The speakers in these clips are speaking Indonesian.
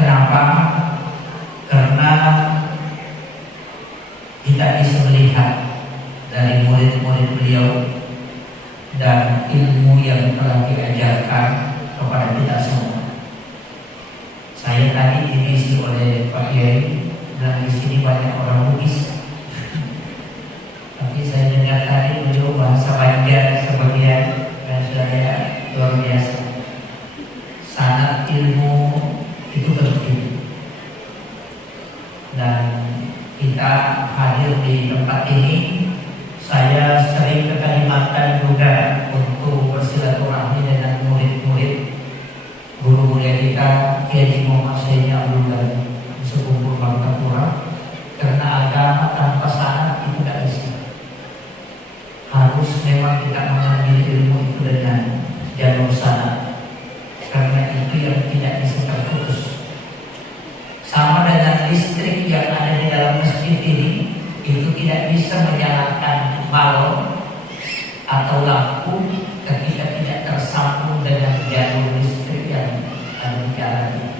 Kenapa kita bisa melihat dari murid-murid beliau dan ilmu yang telah diajarkan kepada kita semua. Saya tadi diisi oleh Pak Yai dan di sini banyak orang Bugis. Tapi saya dengar tadi beliau bahasa Banjar sebagian dan saya luar biasa. Sangat ilmu itu penting. Dan kita hadir di tempat ini, saya sering ke Kalimantan juga untuk bersilaturahmi dengan murid-murid guru mulia kita Kiai Muhammad Sayyid Abdul Ghani Sekumpul Bangkapura. Karena agama tanpa syarat itu tidak bisa. Harus memang kita mengambil ilmu itu dengan jalur syarat. Karena itu yang tidak bisa terputus. Sama dengan listrik yang ada di dalam masjid ini, itu tidak bisa menyalakan balon atau lampu ketika tidak tersambung dengan jalur listrik yang ada di jalan ini.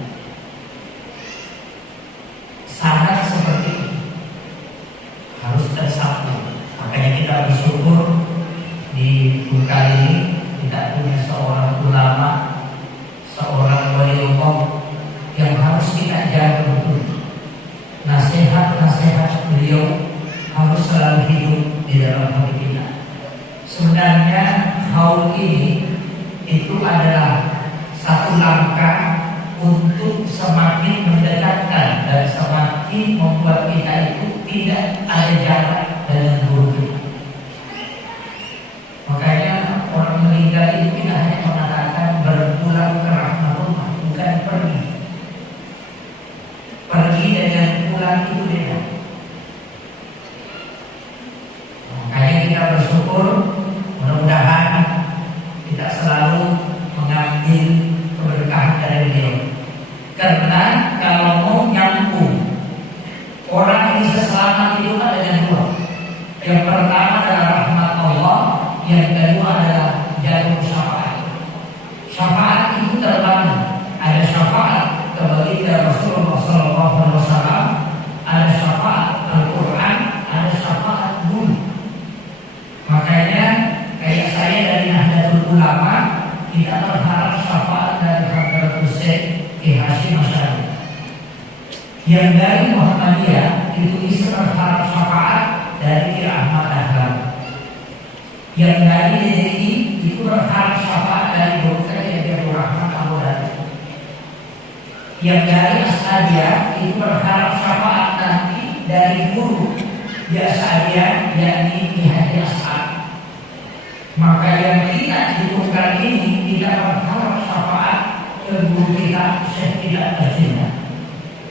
Sangat seperti itu, harus tersambung. Makanya kita bersyukur di kali ini kita punya seorang ulama, seorang waliullah yang harus kita jaga betul. Nasihat-nasihat beliau harus selalu hidup di dalam hati kita. Sebenarnya haul ini itu adalah satu langkah untuk semakin mendekatkan dan semakin membuat kita itu tidak ada jarak dengan guru kita. Makanya orang meninggal itu tidak hanya mengatakan berpulang ke rahmatullah, bukan pergi. Pergi dengan pulang itu beda. Makanya kita bersyukur, mudah-mudahan kita selalu mengambil keberkahan dari beliau. Karena kalau mau nyambung, orang bisa selamat itu ada dengan dua. Yang pertama adalah rahmat Allah, yang kedua adalah jalur syafaat. Syafaat itu terbagi. Ada syafaat kebaginda Rasulullah SAW, ada syafaat Al-Quran, ada syafaat guru. Makanya kayak saya dari Nahdlatul Ulama, kita berharap syafaat dari Hadratus Syekh Ki Hasyim Asy'ari. Yang dari Muhammadiyah itu bisa berharap syafaat dari Ki Ahmad Dahlan. Yang dari DDI itu berharap syafaat dari Dr. Abdul Rahman Abu Dhani. Yang dari As'adiyah itu berharap syafaat nanti dari guru di As'adiyah, yakni Ki Haji As'ad. Maka yang kita hidupkan ini tidak berharap syafaat ke guru kita Syekh tidak tercinta.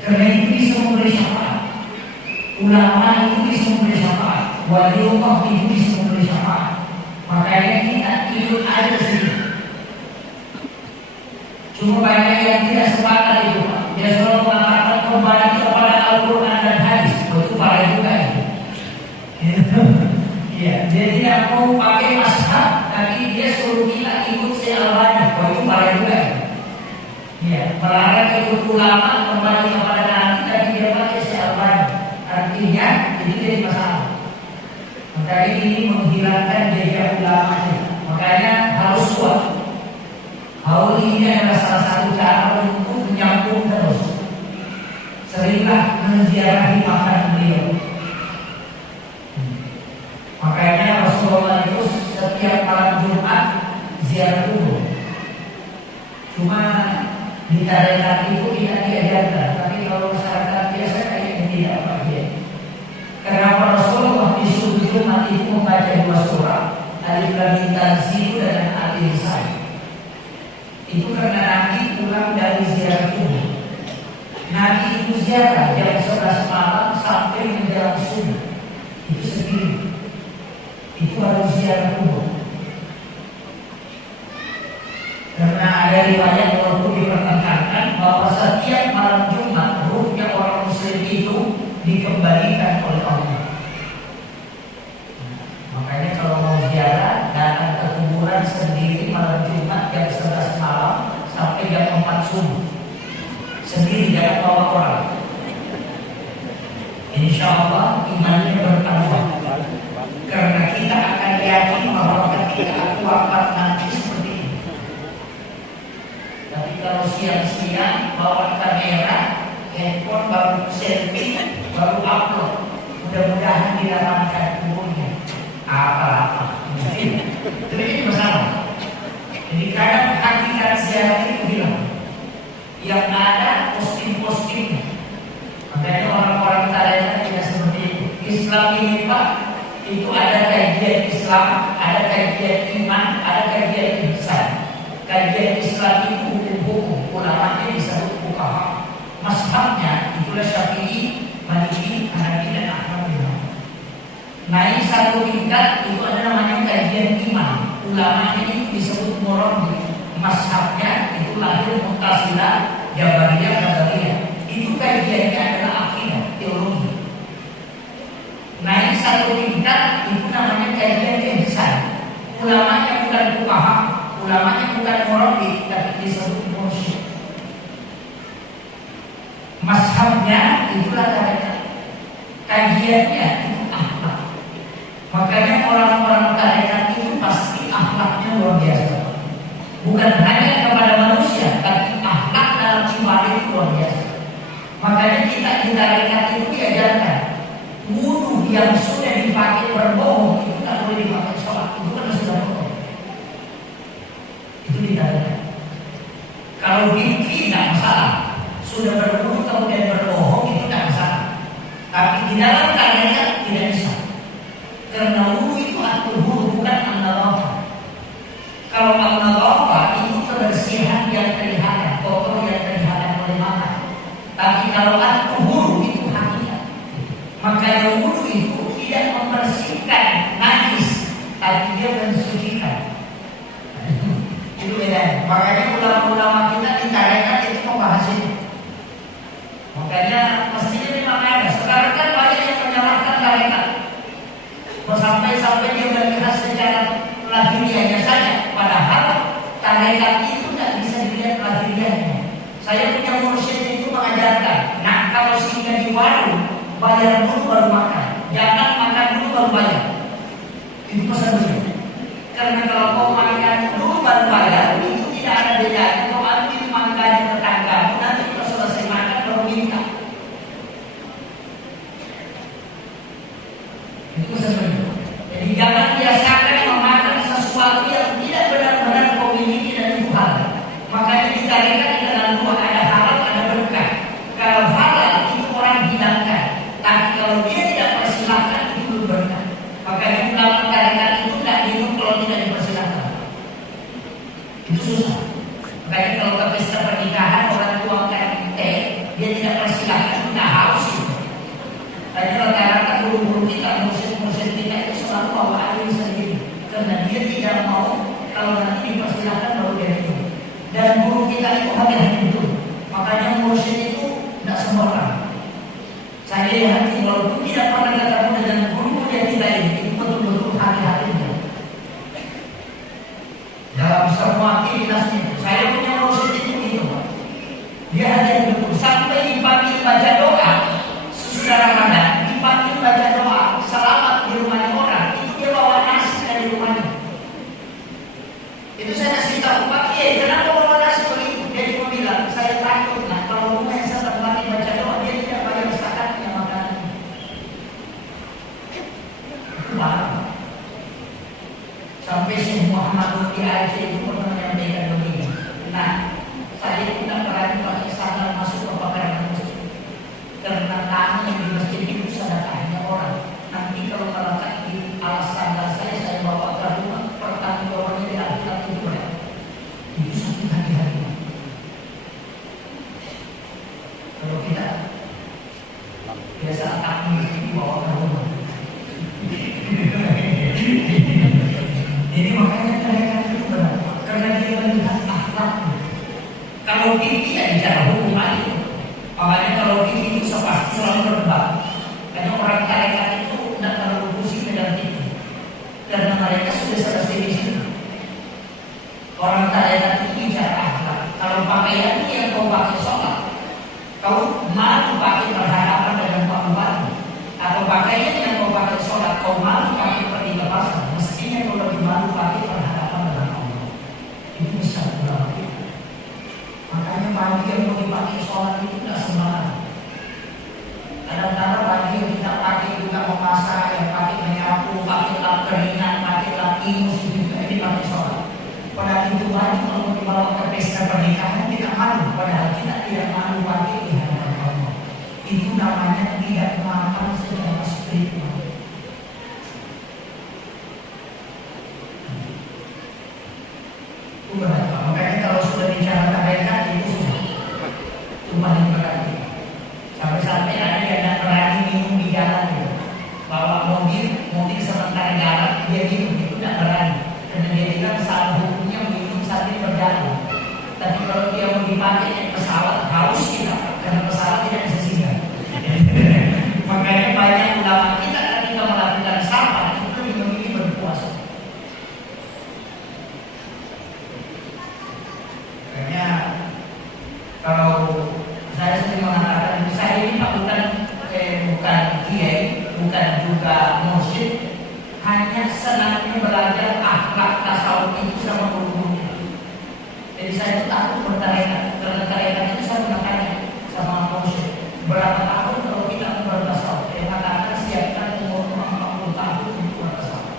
Karena itu bisa memberi syafaat. Ulama itu bisa memberi syafaat. Waliullah itu bisa memberi syafaat. Makanya kita ikut aja sih. Cuma banyak yang tidak sepakat itu, Pak. Dia selalu mengatakan kembali kepada Al-Quran dan hadis. Itu parah juga itu. Ya, dia tidak mau pakai mazhab, tapi dia suruh kita ikut Al-Albani. Itu parah juga itu. Ya, melarang ikut ulama kembali kepada Nabi, tapi dia pakai Al-Albani. Artinya ini jadi masalah. Makanya ini menghilangkan jejak ulama. Makanya harus kuat. Haul ini adalah salah satu cara untuk menyambung terus. Seringlah menziarahi makam beliau. Makanya Rasulullah itu setiap malam Jumat ziarah kubur. Cuma di tarekat itu tidak diajarkan, tapi kalau masyarakat biasa kayaknya tidak pakai. Kenapa Rasulullah di subuh Jumat itu membaca dua surah, Alif Lam Mim Tanzil dan Al-Insan? Itu karena Nabi pulang dari ziarah kubur. Nabi itu ziarah jam 11 malam sampai menjelang subuh. Itu sendiri. Itu harus ziarah kubur. Karena ada riwayat walaupun dipertentangkan bahwa setiap malam Jumat ruhnya orang muslim itu dikembalikan oleh Allah. Makanya kalau mau ziarah datang ke kuburan sendiri malam Jumat jam 11 malam sampai jam 4 subuh. Sendiri, jangan bawa orang. Insya Allah imannya siang-siang bawa kamera, handphone baru selfie, baru upload. Mudah-mudahan diramalkan umurnya apa-apa. Jadi masalah. Jadi kadang hakikat siaran itu hilang. Yang ada posting-postingnya. Makanya orang-orang tadanya tidak seperti itu. Islam ini Pak, itu ada kajian Islam, ada kajian iman, ada kajian ihsan. Kajian Islam itu hukum-hukum, ulamanya disebut fuqaha. Mazhabnya itulah Syafi'i, Maliki, Hanafi dan Ahmad bin Hanbal. Naik satu tingkat itu ada namanya kajian iman. Ulamanya itu disebut murabbi. Mazhabnya itu lahir Mu'tazilah, Jabariyah, Qadariyah. Itu kajiannya adalah akidah, teologi. Naik satu tingkat itu namanya kajian ihsan. Ulamanya bukan fuqaha, ulamanya bukan murabbi, tapi disebut mursyid. Mazhabnya itulah kajian. Kajiannya itu akhlak. Makanya orang-orang tarekat itu pasti akhlaknya luar biasa. Bukan hanya kepada manusia, tapi akhlak dalam ibadah itu luar biasa. Makanya kita di tarekat itu diajarkan wudu yang sudah dipakai berbohong itu tak boleh dipakai sholat. Itu kan sudah bohong. Itu di tarekat. Kalau bikin tidak masalah. Sudah berwudu kemudian berbohong itu tidak masalah. Tapi di dalam tarekat tidak bisa. Karena wudu itu at-tuhur bukan an-nadhafah. Kalau an-nadhafah itu kebersihan yang terlihat, kotor yang terlihat oleh mata. Tapi kalau at-tuhur itu hakikat. Maka wudu itu tidak membersihkan najis, tapi dia mensucikan. Itu beda. Makanya ulama-ulama kita di tarekat itu membahas itu. Makanya mestinya memang ada. Sekarang kan banyak yang menyalahkan tarekat. Sampai-sampai dia melihat secara lahiriahnya saja. Padahal tarekat itu tidak bisa dilihat lahiriahnya. Saya punya mursyid itu mengajarkan, nah kalau singgah di warung, bayar dulu baru makan. Jangan makan dulu baru bayar. Itu pesan beliau. Karena kalau kau makan dulu baru bayar, itu tidak ada bedanya. Kau ambil makannya tetanggamu, nanti kalau selesai makan baru minta. Itu pesan beliau. Jadi jangan biasakan memakan sesuatu yang tidak benar-benar kau miliki dan itu halal. Makanya di tarekat di dalam dua ada halal, ada berkah. Kalau halal itu orang hidangkan, tapi kalau dia tidak persilahkan itu belum berkah. Makanya ulama tarekat itu tidak minum kalau tidak dipersilahkan. Itu susah. Makanya kalau ke pesta pernikahan orang tuangkan teh, dia tidak persilahkan, tidak haus itu. Tadi rata-rata guru-guru kita, murid-murid kita itu selalu bawa air sendiri, karena dia tidak mau kalau nanti dipersilahkan baru dia minum. Dan guru kita itu hati-hati betul. Makanya murid itu tidak sembarang. Saya yakin walaupun tidak pernah ketemu dengan guru yang kita ini, itu betul-betul hati-hati. Dalam semua aktivitasnya, saya punya murid itu gitu, Pak. Dia hati-hati betul. Sampai dipanggil baca doa sesudah Ramadan, dipanggil baca doa selamat di rumahnya orang, itu dia bawa nasi dari rumahnya. Itu saya kasih tahu Pak Kiai, kenapa bawa nasi begitu? Dia cuma bilang, saya takut nah kalau rumah yang saya tempati baca doa dia tidak bayar zakatnya makanan. Itu parah. Sampai Syekh Muhammad di Aceh itu pernah menyampaikan begini. Nah, saya tidak berani pakai sandal masuk ke pekarangan masjid. Karena tanah yang di masjid itu sedekahnya orang. Nanti kalau melekat di alas sandal saya bawa ke rumah, pertanggungjawabannya di akhirat itu berat. Itu sakit hati-hati. Kalau kita biasa takut dibawa ke rumah. Jadi makanya tarekat itu berat, karena dia melihat akhlaknya. Kalau fikih ya bicara hukum aja. Makanya kalau fikih itu pasti selalu berdebat. Karena orang tarekat itu tidak terlalu pusing dengan fikih, karena mereka sudah selesai di sini. Orang tarekat itu bicara akhlak. Kalau pakaian itu yang kau pakai sholat, kau malu pakai berhadapan dengan Pak Bupati, atau pakaian yang kau pakai sholat, kau malu pakai pergi ke pasar, mestinya kau lebih malu pakai berhadapan dengan Allah. Itu bisa ulama kita. Makanya baju yang mau dipakai sholat itu nggak sembarangan. Kadang-kadang baju yang kita pakai juga memasak, yang pakai menyapu, pakai lap keringat, pakai lap ingus itu juga dipakai sholat. Padahal itu baju kalau mau dibawa ke pesta pernikahan tidak malu, padahal kita tidak malu pakai di hadapan Allah. Itu namanya tidak matang secara spiritual. Itu berapa? Makanya kalau sudah bicara tarekat itu sudah paling berarti. Sampai-sampai ada yang tidak berani minum di jalan gitu. Bawa mobil sementara jalan dia minum itu tidak berani. Karena dia bilang salah hukumnya minum sambil berjalan. Tapi kalau dia mau dipakai naik pesawat haus kita, karena pesawat tidak bisa singgah. Makanya banyak ulama kita ketika melakukan sampah itu lebih memilih berpuasa. Makanya kalau saya sering mengatakan saya ini bukan kiai, bukan juga mursyid, hanya senangnya belajar akhlak tasawuf itu sama gurunya. Jadi saya itu takut bertarekat, karena tarekat itu saya pernah tanya sama mursyid, berapa tahun kalau kita bertasawuf? Dia katakan siapkan umur 40 tahun untuk bertasawuf.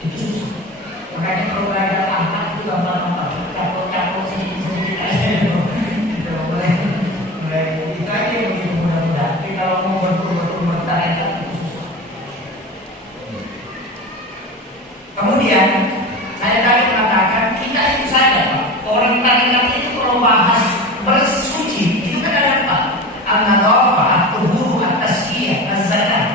Itu susah. Makanya kalau belajar akhlak itu gampang-gampang, capek-capek sedikit-sedikit aja. Mulai itu aja yang begitu mudah-mudahan. Tapi kalau mau betul-betul bertarekat itu susah. Kemudian saya tadi mengatakan kita itu saja Pak. Orang tarekat itu kalau bahas bersuci itu kan ada apa? An-nadhafah, at-tuhur, at-tazkiyah, az-zakah.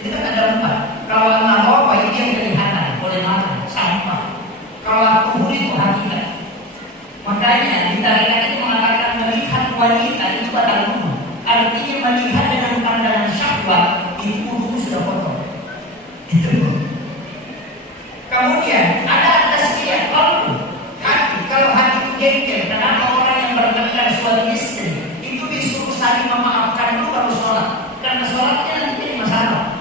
Itu kan ada 4. Kalau an-nadhafah itu yang kelihatan oleh mata, sampah. Kalau at-tuhur itu hakikat. Makanya di tarekat itu mengatakan melihat wanita itu batal wudu. Artinya melihat dengan pandangan syahwat itu wudu sudah kotor. Itu. Kemudian ada tazkiyah qalbu, hati. Kalau hati itu jengkel, kenapa orang yang bertengkar suami istri itu disuruh saling memaafkan dulu baru sholat? Karena sholatnya nanti jadi masalah.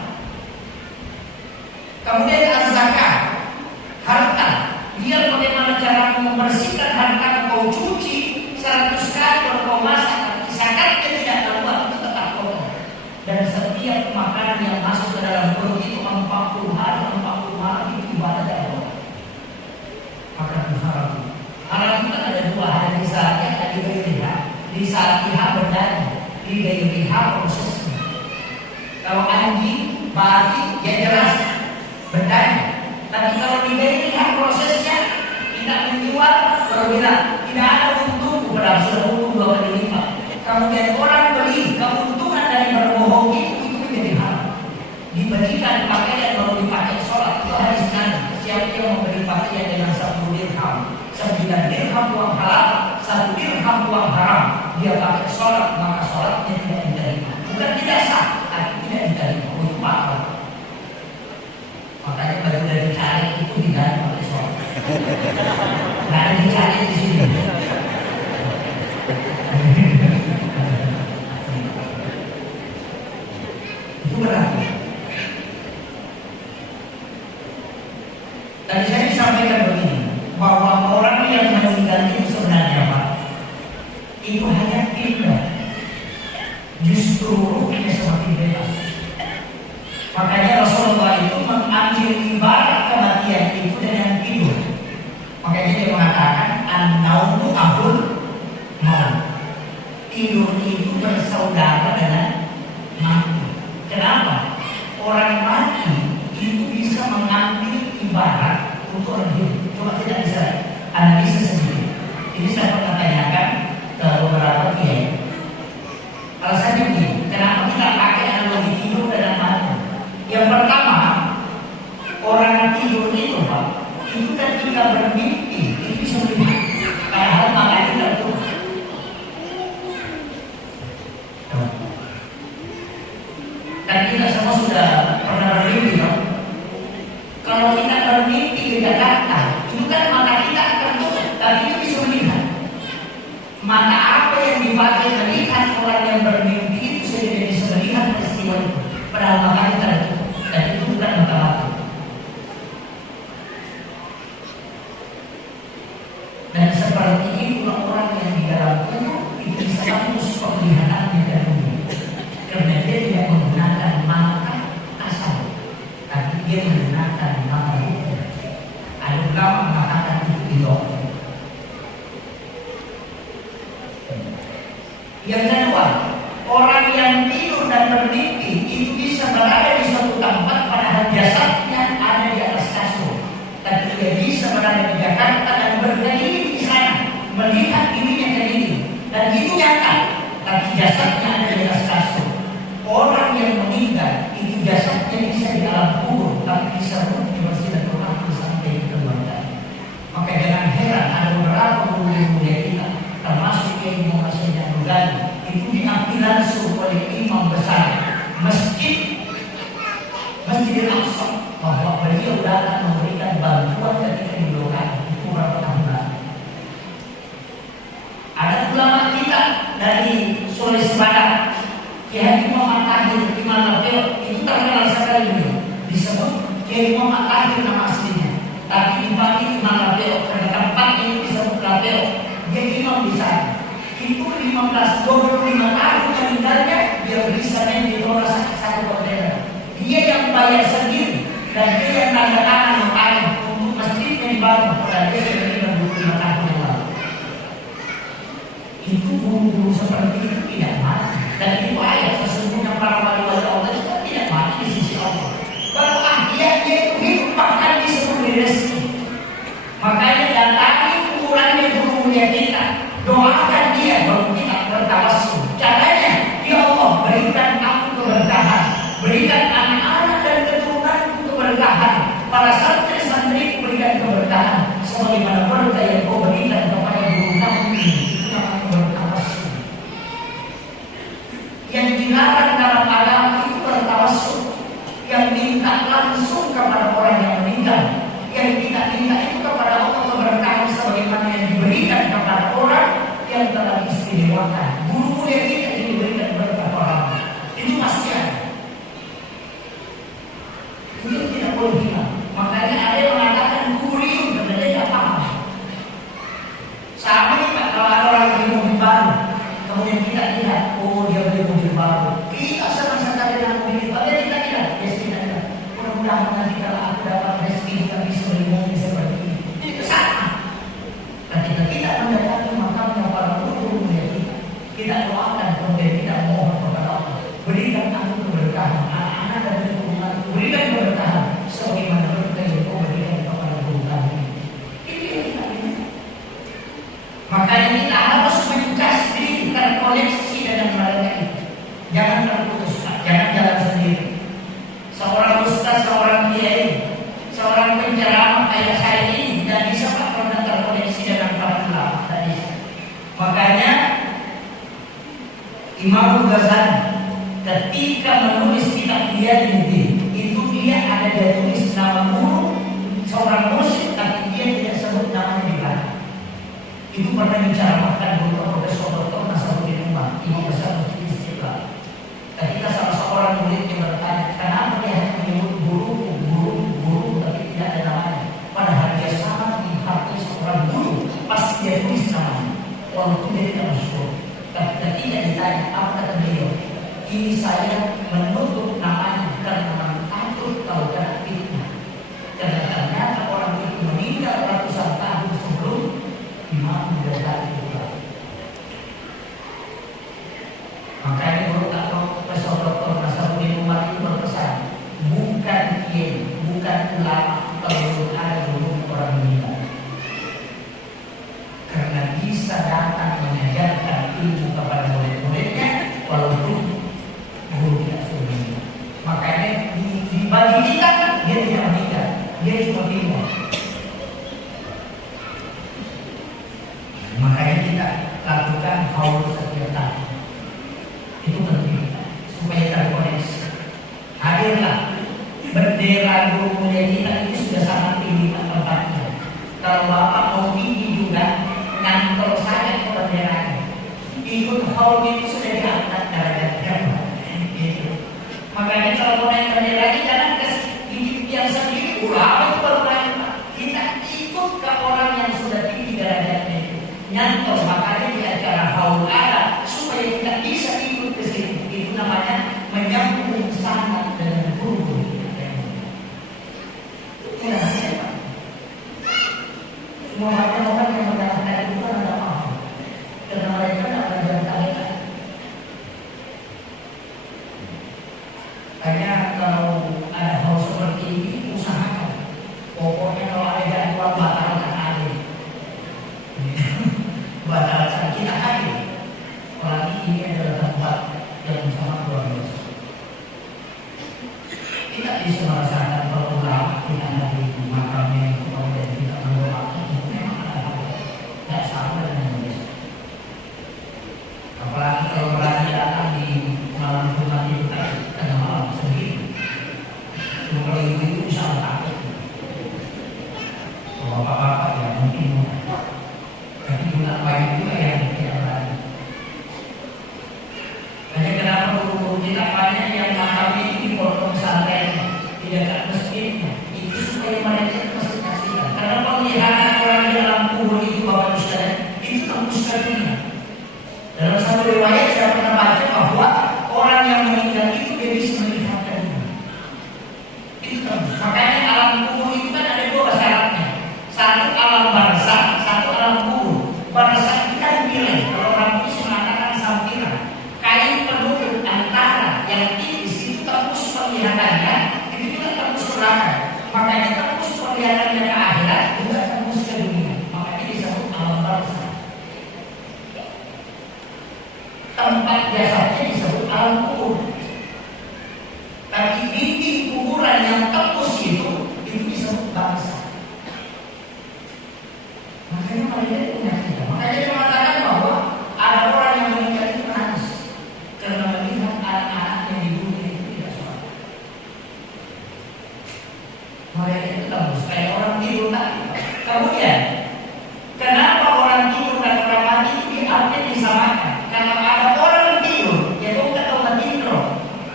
Kemudian az-zakah, harta. Biar bagaimana cara membersihkan harta kau cuci 100 kali baru kau masak, zakatnya tidak keluar itu tetap kotor. Dan setiap makanan yang masuk ke dalam perut itu 40 hari 40 malam itu ibadah dari Allah. Makanan haram. Haram itu kan ada 2, ada di saatnya, ada di gairiha. Di saat iha berdana, di gairiha prosesnya. Kalau anjing, babi, ya jelas berdana. Tapi kalau di gairiha prosesnya tidak menjual, baru bilang tidak ada untung, padahal sudah untung 2 kali lipat. Kemudian orang beli keuntungan dari berbohong itu menjadi haram. Diberikan pakaian baru dipakai sholat itu hadis Nabi. Siapa yang memberi pakaian dengan 10 dirham, 9 dirham uang halal, 1 dirham uang haram, dia pakai sholat maka sholatnya tidak diterima. Bukan tidak sah, tapi tidak diterima. Untuk apa? Makanya baju dari cari itu diganti pakai sholat. Nggak ada dicari di sini. Itu berarti. Tadi saya disampaikan begini, bahwa orang yang meninggal itu sebenarnya Pak, itu hanya indah. Justru ruhnya semakin bebas. Makanya Rasulullah itu mengambil ibarat kematian itu dengan tidur. Makanya dia mengatakan an-naumu abul maut. Tidur itu bersaudara dengan mati. Kenapa? Orang mati itu bisa mengambil ibarat untuk orang hidup. Cuma tidak bisa analisa sendiri. Ini saya pernah tanyakan ke beberapa kiai. Alasannya begini, kenapa kita pakai analogi tidur dengan mati? Yang pertama, orang tidur itu Pak, itu ketika bermimpi itu bisa melihat, padahal mata tidak tuh. Dan kita semua sudah pernah bermimpi kan? Kalau kita bermimpi di Jakarta, itu kan mata kita tertutup, tapi itu bisa melihat. Mata apa yang dipakai melihat orang yang bermimpi itu sudah bisa melihat peristiwa itu, padahal mata kita tertutup. Dan itu bukan mata-mata. Dan seperti tidak menggunakan mata kasar, tapi dia menggunakan mata hukum. Ada ulama mengatakan itu ilok. Yang kedua, orang yang tidur dan bermimpi itu bisa berada di suatu tempat padahal jasadnya ada di atas kasur, tapi dia bisa berada di Jakarta dan berkeliling di sana, melihat dirinya keliling, dan itu nyata, tapi jasadnya ada di atas kasur. Orang yang meninggal itu jasadnya bisa di alam kubur, tapi bisa di Masjidil Haram sampai dikeluarkan. Maka jangan heran ada beberapa mulia kita, termasuk yang Masjidil Haram, itu diambil langsung oleh imam besar Masjidil Aqsa, bahwa beliau datang memberikan bantuan ketika dibutuhkan. Itu berapa tahun lalu. Ada ulama kita dari Sulawesi Barat, Kiai Muhammad Tahir Imam Lapeo, itu terkenal sekali beliau. Disebut Kiai Muhammad Tahir nama aslinya, tapi dipanggil Imam Lapeo karena tempatnya itu disebut Lapeo. Dia imam di sana. Itu 25 tahun meninggalnya, dia bisa main di bawah satu kontainer. Dia yang bayar sendiri dan dia yang tanda tangan mengkain untuk masjid yang dibangun. Dan dia sudah meninggal 25 tahun yang lalu. Itu guru-guru seperti itu tidak mati. Dan itu ayat sesungguhnya para wali-wali Allah itu tidak mati di sisi Allah. Kalau dia itu hidup bahkan disebut rezeki. Makanya datangi kuburannya guru mulia kita, doakan dia baru kita bertawassul. Caranya, ya Allah berikan aku keberkahan, berikan anak-anak dan keturunanku keberkahan, para santri-santri berikan keberkahan, sebagaimana berkah yang kau berikan kepada guru kami. Itu namanya bertawassul. Yang dilarang dalam agama itu bertawassul, yang minta langsung kepada orang yang meninggal, yang kita minta itu kepada Allah keberkahan sebagaimana yang diberikan kepada orang yang telah diistimewakan. Guru yang kita ini diberikan berkah orang itu pasti ada. Itu tidak boleh hilang. Makanya ada yang mengatakan kurium, karena dia tidak paham. Sama juga kalau ada orang beli mobil baru, kemudian kita lihat, oh dia beli mobil baru, kita senang sekali dengan mobil itu. Ada kita lihat, tidak. Mudah-mudahan nanti kalau aku dapat rezeki kita bisa beli mobil seperti ini. Itu sama. Ketika kita mendatangi makamnya para guru kita doakan, kemudian kita mohon kepada Allah, berikan aku keberkahan, anak-anak dan keturunan, berikan keberkahan sebagaimana berkah yang kau berikan kepada guru kami. Ini yang kita minta. Makanya kita harus mencas diri, terkoneksi dengan mereka itu. Jangan terputus, jangan jalan sendiri. Seorang ustaz, seorang kiai, seorang penceramah kayak saya ini tidak bisa pernah terkoneksi dengan para ulama. Makanya Imam Ghazali ketika menulis kitab dia itu dia ada dia tulis nama guru seorang musyrik, tapi dia tidak sebut namanya di belakang. Itu pernah diceritakan oleh Profesor Dr. Nasaruddin Umar, Imam Besar Masjid Istiqlal. Ketika salah seorang muridnya bertanya, kenapa dia hanya menyebut guru, tapi tidak ada namanya? Padahal dia sangat menghargai seorang guru, pasti dia tulis namanya, walaupun dia tidak masyhur. Tapi ketika ditanya apa kata beliau, ini saya menutup namanya karena takut kalau kena fitnah. Karena ternyata orang itu meninggal ratusan tahun sebelum Imam Ghazali itu. Makanya guru Profesor Dr. Nasaruddin Umar itu berpesan, bukan kiai, bukan ulama kalau ada guru orang meninggal. Karena bisa datang mengajarkan ilmu kepada murid-muridnya walaupun guru tidak suruh meninggal. Makanya bagi kita dia tidak meninggal, dia cuma bingung. Makanya kita lakukan haul setiap tahun. Itu penting supaya terkoneksi. Hadirlah bendera guru mulia kita itu sudah sangat tinggi tempatnya. Kalau Bapak mau tinggi juga, nyantol saja ke benderanya. Ikut haul itu sudah diangkat derajatnya. Gitu. Makanya kalau mau naik bendera ini jangan ke yang sendiri ulama itu baru naik. Kita ikut ke orang yang sudah tinggi derajatnya itu. Nyantol, makanya di acara haul ada supaya kita bisa ikut ke sini. Itu namanya Makanya kalau ada hal seperti ini usahakan. Pokoknya kalau ada jadwal batalkan aja. Batalkan kita hadir. Apalagi ini adalah tempat yang sangat luar biasa. Kita bisa merasakan kalau ulama kita hadir di makamnya kemudian kita mendoakan itu memang ada hal tidak sama dengan biasa. Apalagi kalau berani datang di malam Jumat itu tengah malam sendiri. Kalau ibu bisa takut. Kalau bapak-bapak ya mungkin tapi juga banyak juga yang tidak berani. Hanya kenapa guru-guru kita banyak yang mengalami ini pondok pesantren di dekat masjidnya itu supaya mereka masih kasihkan. Karena penglihatan orang di dalam kubur itu bapak Ustaz itu tembus ke dunia. Dalam satu riwayat saya pernah baca bahwa orang yang meninggal itu dia bisa melihat ke dunia. Itu tembus. Makanya alam kubur itu kan ada dua syaratnya. Satu alam barzakh, satu alam kubur. Barzakh itu kan nilai. Kalau orang itu mengatakan sampiran. Kain penutup antara yang tipis itu tembus penglihatannya, itu juga tembus neraka. Makanya tembus penglihatannya ke akhirat, juga tembus ke dunia. Makanya disebut alam barzakh. Tempat jasadnya disebut alam kubur. Tapi dinding kuburan yang tembus itu disebut barzakh. Makanya mereka itu menyaksikan. Makanya dia mengatakan bahwa ada orang yang meninggal itu menangis karena melihat anak-anak yang dibunuh itu tidak sholat. Mereka itu tembus kayak orang tidur tadi. Kemudian kenapa orang tidur dan orang mati itu diartinya disamakan? Karena ada orang tidur yaitu kita menindro,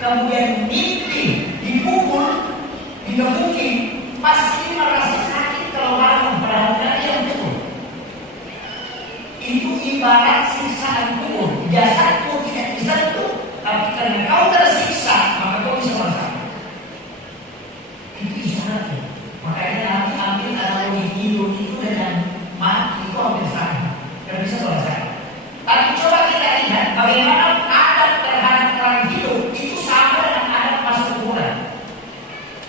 kemudian mimpi dipukul, digebukin, pasti merasa sakit kalau bangun padahal dia yang betul. Itu ibarat siksaan kubur. Jasadmu tidak disentuh, tapi karena kau tersiksa, maka kau bisa merasakan. Itu isyaratnya. Makanya nanti ambil analogi hidup itu dengan mati itu hampir sama. Tidak bisa merasakan. Tapi coba kita lihat bagaimana adat terhadap orang hidup itu sama dengan adat masuk kuburan.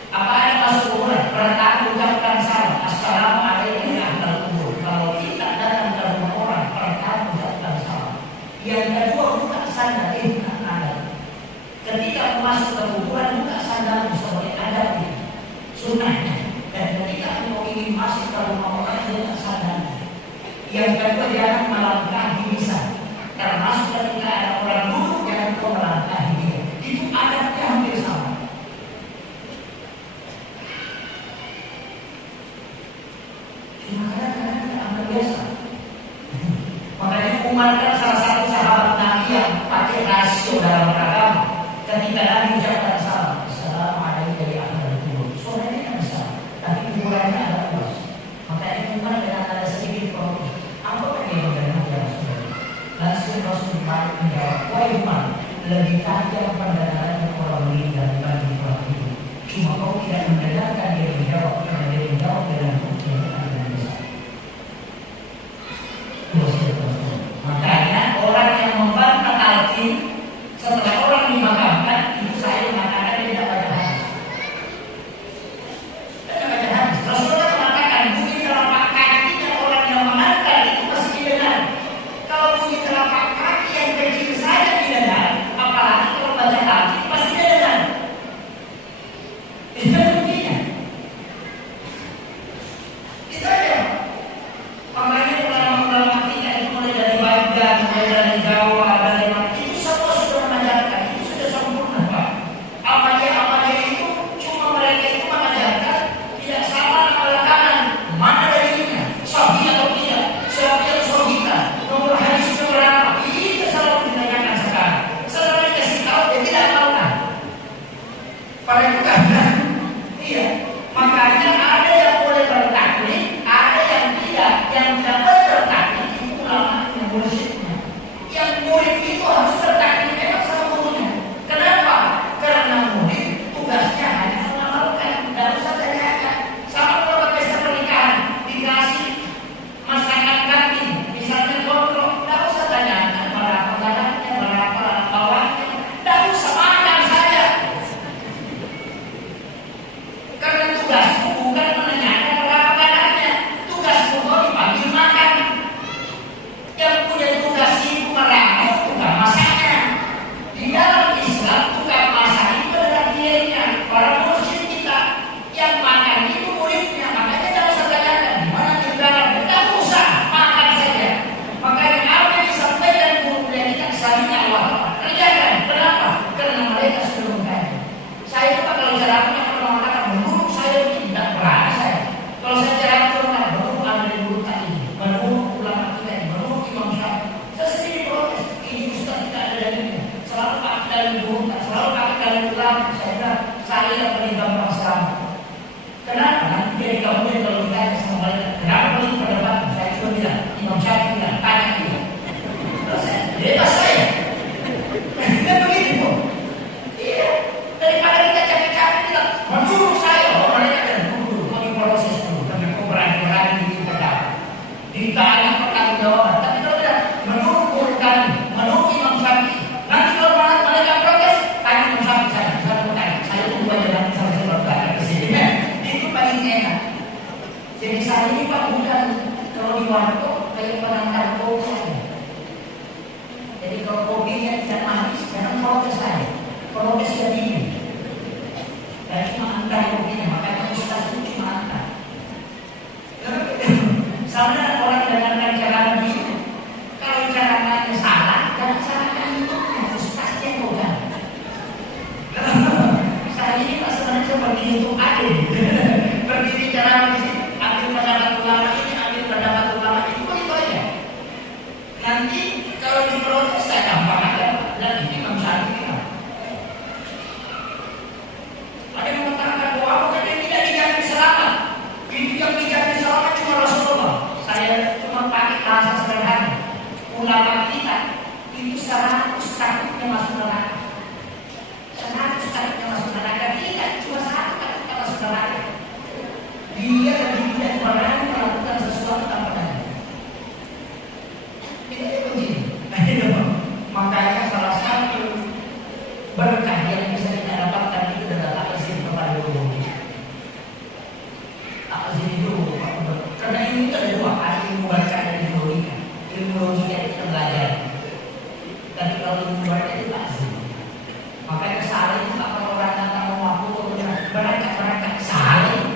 Apa adat masuk kuburan? Pertama ucapkan salam, assalamualaikum warahmatullahi wabarakatuh. Kalau kita datang ke rumah orang, pertama ucapkan salam. Yang kedua buka sandal, adat. Ketika masuk ke kuburan buka sandal sebagai adat sunnahnya. Dan ketika mau ingin masuk ke rumah orang buka sandal. Yang kedua jangan melangkahi lisan. Termasuk ketika ada orang duduk jangan kau melangkahi dia. Itu adatnya hampir sama. Cuma kadang-kadang amal biasa. Makanya Umar kan salah satu sahabat Nabi yang pakai rasio dalam beragama. Ketika Nabi ucapkan salam, assalamualaikum dari akhir kubur. Suaranya kan besar, tapi kuburannya agak luas. Makanya Umar dengan ada sedikit protes. Apa yang dia mendengar ya Rasulullah? Langsung Rasulullah menjawab, wahai Umar, lebih tajam pendengaran orang meninggal dibanding orang hidup. Cuma kau tidak mendengarkan dia menjawab karena dia menjawab dengan bukti yang ada dengan besar. Makanya orang yang membantah talqin setelah orang dimakamkan itu saya mengatakan dia tidak baca hadis. Tidak baca hadis. Rasulullah mengatakan bunyi telapak kakinya orang yang mengantar itu pasti didengar. Kalau bunyi telapak kaki yang kecil saja didengar, apalagi kalau baca talqin pasti didengar. Itu bunyinya. Itu aja. Makanya ulama-ulama kita itu mulai dari Baghdad, mulai dari Jawa, dari mana itu semua sudah mengajarkan, itu sudah sempurna Pak. Amalia-amalia itu cuma mereka itu mengajarkan tidak sama amalan kanan, mana dalilnya, sahih atau tidak, sahih atau sahihah, nomor hadisnya berapa, itu selalu ditanyakan sekarang. Setelah dikasih tahu dia tidak tahu kan. Pada juga iya, makanya ada yang boleh bertaklid, ada yang tidak. Yang tidak boleh bertaklid itu ulama yang muridnya. Yang murid itu harus bertaklid memang sama gurunya. Kenapa? Karena murid tugasnya hanya mengamalkan, tidak usah tanyakan. Sama kalau pesta pernikahan dikasih masakan kambing, misalnya gondrong, tidak usah tanyakan berapa garamnya, berapa bawangnya, tidak usah makan saja. Islam, saya bilang saya yang paling gampang Islam. Kenapa? Nanti jadi kamu kalau ditanya sama mereka, kenapa paling pendapat? Saya cuma bilang, Imam Syafi'i bilang, tanya dia. Terus saya, bebas saya. Kan begitu kok. Iya, daripada kita capek-capek kita menurut saya, mereka kan dulu, kami proses dulu, kami berani-berani di pendapat. Ditanya pertanggung jawaban, tapi kalau tidak menurut Quran, menurut Imam Syafi'i, nanti kalau mereka protes, tanya Imam Syafi'i saya tunggu aja nanti sampai bertanya ke sini. Itu paling enak. Jadi saya ini Pak bukan kalau di warung kayak penangkap kopi. Jadi kalau kopinya tidak manis, jangan protes saya. Protes ya dingin. Dan cuma antar kopinya, makanya ustaz itu cuma antar. Sama orang dengarkan cara begitu. Kalau caranya salah, jangan salahkan itu. Ustaz yang bukan. Saya ini pas sebenarnya seperti itu adil. Berdiri cara begitu. Ambil pendapat ulama ini, ambil pendapat ulama itu aja. Nanti kalau diprotes saya gampang aja. Dan ini Imam Syafi'i. Ada yang mengatakan bahwa bukan yang tidak dijamin selamat. Itu yang dijamin selamat cuma Rasulullah. Saya cuma pakai bahasa sederhana. Ulama kita itu 100 takutnya masuk neraka. 100 takutnya masuk neraka. Kita cuma 1 takutnya masuk neraka. Dia lagi tidak berani melakukan sesuatu tanpa dalil. Itu begini. Makanya salah satu berkah yang bisa kita dapatkan itu adalah takzim kepada guru. Takzim itu karena ini ada dua, ada ilmu baca dan ilmu logika. Ilmu logika itu belajar. Tapi kalau ilmu baca itu takzim. Makanya saling itu kalau orang datang mau waktu berangkat saling.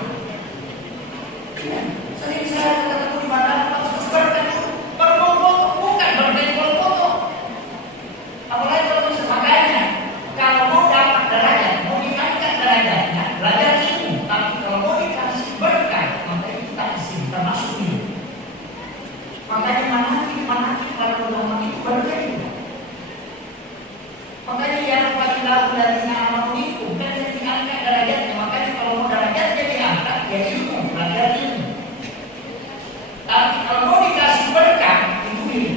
Sering saya ketemu di mana harus berfoto, bukan berfoto. Apalagi kalau bisa makanya kalau mau dapat derajat, mau dinaikkan derajatnya, belajar ilmu. Tapi kalau mau dikasih berkah, maka itu takzim termasuk ini. Makanya manaki para ulama itu berkah itu. Makanya yang fadilah ladina amanu itu kan yang diangkat derajatnya. Makanya kalau mau derajatnya diangkat, ya ilmu, belajar ilmu. Tapi kalau mau dikasih berkah, itu ini.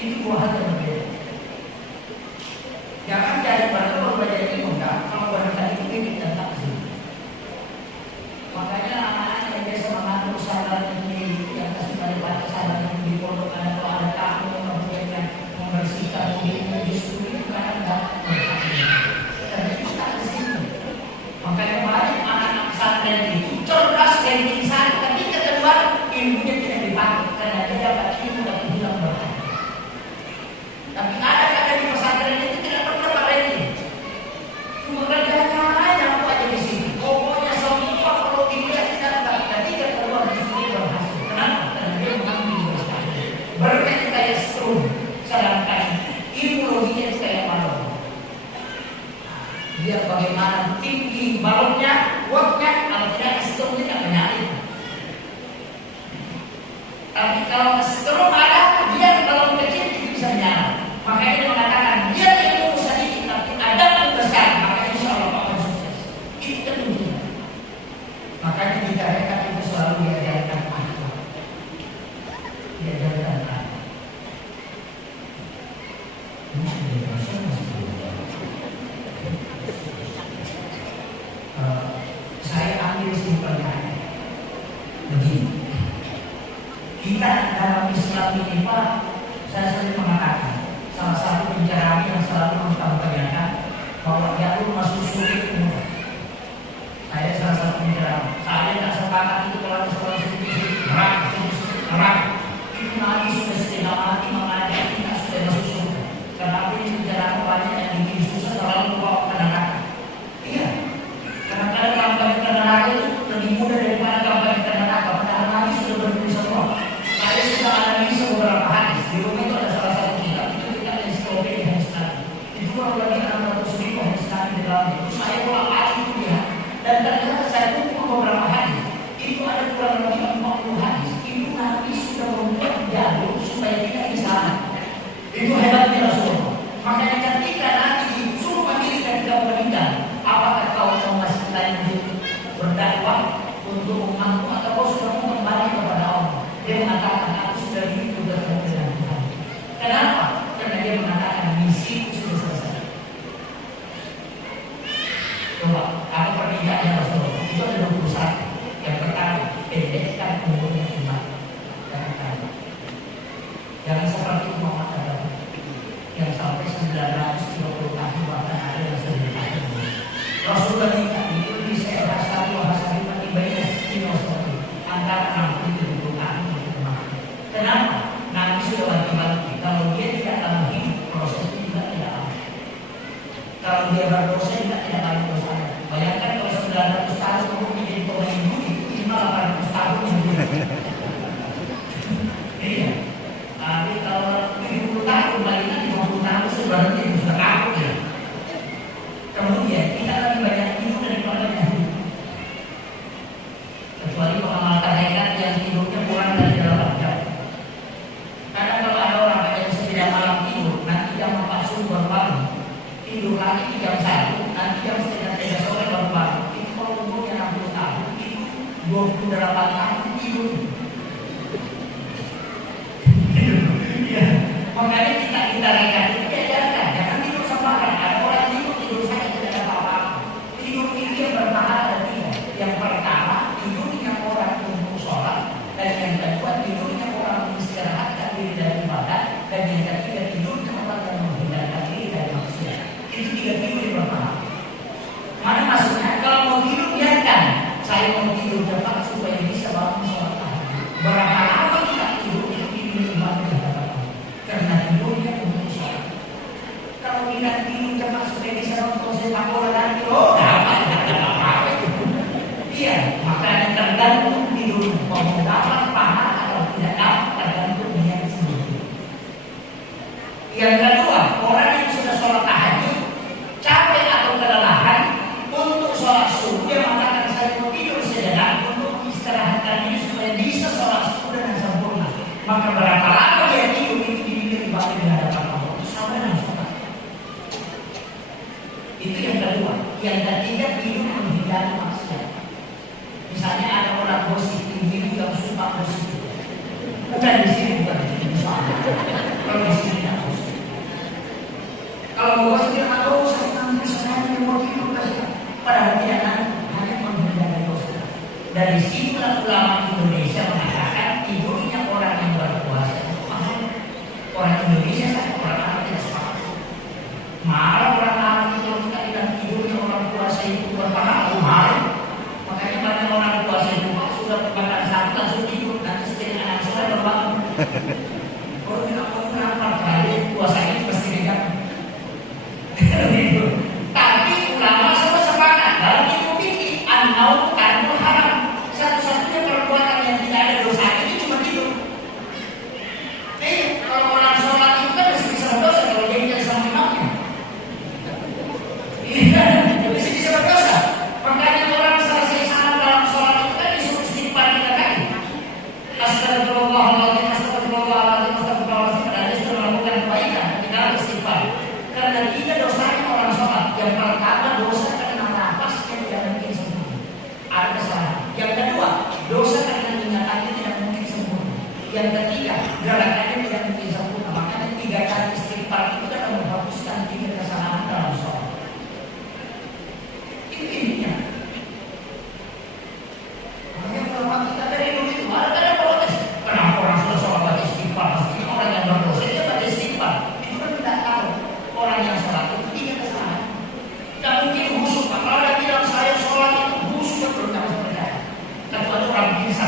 Itu dua hal yang berbeda. Jangan cari berkah kalau belajar ilmu, enggak. Kalau berkah itu ini dan takzim. Makanya anak-anak yang biasa mengatur sahabat ini, yang kasih pada sahabat yang di pondok atau ada tamu yang membersihkan mobilnya justru itu karena enggak berkah. Karena itu takzim. Makanya banyak anak-anak pesantren itu cerdas dan insan, tapi kedua ilmunya tidak dipakai karena dia dapat ilmu tapi hilang berkah. Tapi ada di pesantren itu tidak pernah berhenti. Cuma kerjanya aja apa aja di sini. Pokoknya semua kalau dilihat tidak dapat. Ketika keluar justru dia berhasil. Kenapa? Karena dia mengambil berkah. Berkah itu kayak strum, sedangkan ilmu logika itu kayak balon. Lihat bagaimana tinggi balonnya, kuatnya, kalau tidak strum tidak menyalip. Tapi kalau strum ada, biar balon kecil itu bisa nyala. Makanya dia mengatakan dia ilmu sedikit tapi ada yang besar, maka insya Allah akan sukses. Itu tentunya. Makanya di mereka itu selalu diajarkan akhlak, diajarkan akhlak. Saya ambil simpelnya begini. Kita dalam Islam ini Pak, saya sering mengatakan salah satu pencerahan yang selalu mengkampanyekan bahwa jalur masuk sulit mudah. Saya salah satu pencerahan. Saya tidak sepakat itu kalau sekolah sedikit neraka. Itu Nabi sudah setengah mati mengajak kita sudah masuk surga. Kenapa ini pencerahan banyak yang bikin susah selalu membawa ke neraka? Iya. Karena kampanye ke neraka itu lebih mudah daripada kampanye ke neraka. Padahal Nabi sudah berdiri semua. Saya sudah analisa beberapa hari. Coba, apa permintaannya Rasulullah? Itu ada 21. Yang pertama, pendekkan umurnya umat. Jangan seperti Muhammad Adalah yang sampai 930 tahun bahkan ada yang 1000 tahun. Rasulullah minta itu bisa hasari wa hasari mati banyak antara 60 tahun untuk umat. Kenapa? Nabi sudah wanti-wanti kalau dia tidak dalam hidup proses itu juga tidak lama. Kalau dia berdosa juga tidak lama dosa. Bayangkan kalau 900 tahun umurnya jadi pemain budi, minimal 800 tahun iya. Tapi kalau 70 tahun palingan 50 tahun sebenarnya sudah kaku ya. Kemudian kita lebih banyak tidur daripada hidup. Kecuali pengamal tarekat yang tidurnya kurang dari 8 jam. Karena kalau ada orang yang setiap malam tidur, nanti jam 4 subuh baru bangun, tidur lagi di jam 1, nanti jam setengah 3 sore baru bangun. Itu kalau umurnya 60 tahun, itu 28 tahun tidur. Makanya kita tarekat itu diajarkan, jangan tidur sembarangan. Ada orang tidur saya tidak ada apa-apa. Tidur ini yang berpahala ada 3. Yang pertama, tidurnya orang untuk sholat, dan yang kedua tidurnya orang istirahatkan diri dari ibadah, dan yang ketiga tidurnya orang yang menghindarkan diri dari maksiat. Itu 3 tidur yang berpahala. Mana maksudnya? Kalau mau tidur biarkan. Saya mau tidur cepat supaya bisa bangun sholat. Berapa lama kita tidur itu tidur ibadah. Karena tidurnya untuk sholat. Kalau tidak tidur cepat supaya bisa nonton sepak bola nanti, dapat apa-apa itu. Iya, makanya tergantung tidur mau dapat pahala atau tidak dapat tergantung dia sendiri. Yang kedua, orang yang sudah sholat tahajud capek atau kelelahan untuk sholat subuh dia mengatakan saya mau tidur sejenak untuk istirahatkan diri supaya bisa sholat subuh dengan sempurna. Maka berapa lama dia tidur itu dibanding di hadapan Allah sampai dengan sholat. Itu yang kedua. Yang ketiga tidur menghindari maksiat. Misalnya ada orang gosip tinggi yang suka gosip. Bukan di sini, bukan di sini. Kalau di sini tidak gosip. Kalau gosip dia tahu saya nanti saya mau tidur saja. Padahal dia hanya menghindari dosa. Dari sini ulama Indonesia mengatakan tidurnya orang yang berpuasa itu mahal. Orang Indonesia kan orang Arab tidak sepakat. Marah orang Arab itu kita bilang tidurnya orang puasa itu berpahala mahal. Makanya banyak orang puasa itu sudah makan satu langsung tidur nanti setengah anak sore berbangun. Kalau tidak mau kenapa kali puasa ini pasti tidak. Tapi ulama semua sepakat dalam ilmu fikih an-naum karena haram. Satu-satunya perbuatan yang tidak ada dosa itu cuma tidur. Kalau orang sholat itu kan masih bisa berdosa kalau dia tidak sama imamnya. Iya, masih bisa berdosa. Makanya orang selesai salam dalam sholat itu kan disuruh istighfar 3 kali. Astagfirullahaladzim, astagfirullahaladzim, astagfirullahaladzim. Dan dia sudah melakukan kebaikan ketika istighfar. Karena 3 dosanya orang sholat. Yang pertama dosa karena nafas yang tidak mungkin sempurna. Ada kesalahan. Yang kedua dosa karena ingatannya tidak mungkin sempurna. Yang ketiga gerakannya tidak mungkin sempurna. Makanya 3 kali istighfar itu kan menghapuskan 3 kesalahan dalam sholat. Itu intinya. Makanya kalau kita dari dulu itu ada protes. Kenapa orang sudah sholat baca istighfar? Pasti orang yang berdosa dia baca istighfar. Itu kan tidak tahu orang yang sholat itu 3 kesalahan. Tidak mungkin khusyuk. Kalau ada bilang saya sholat itu khusyuk belum bisa percaya. Kecuali orang bisa.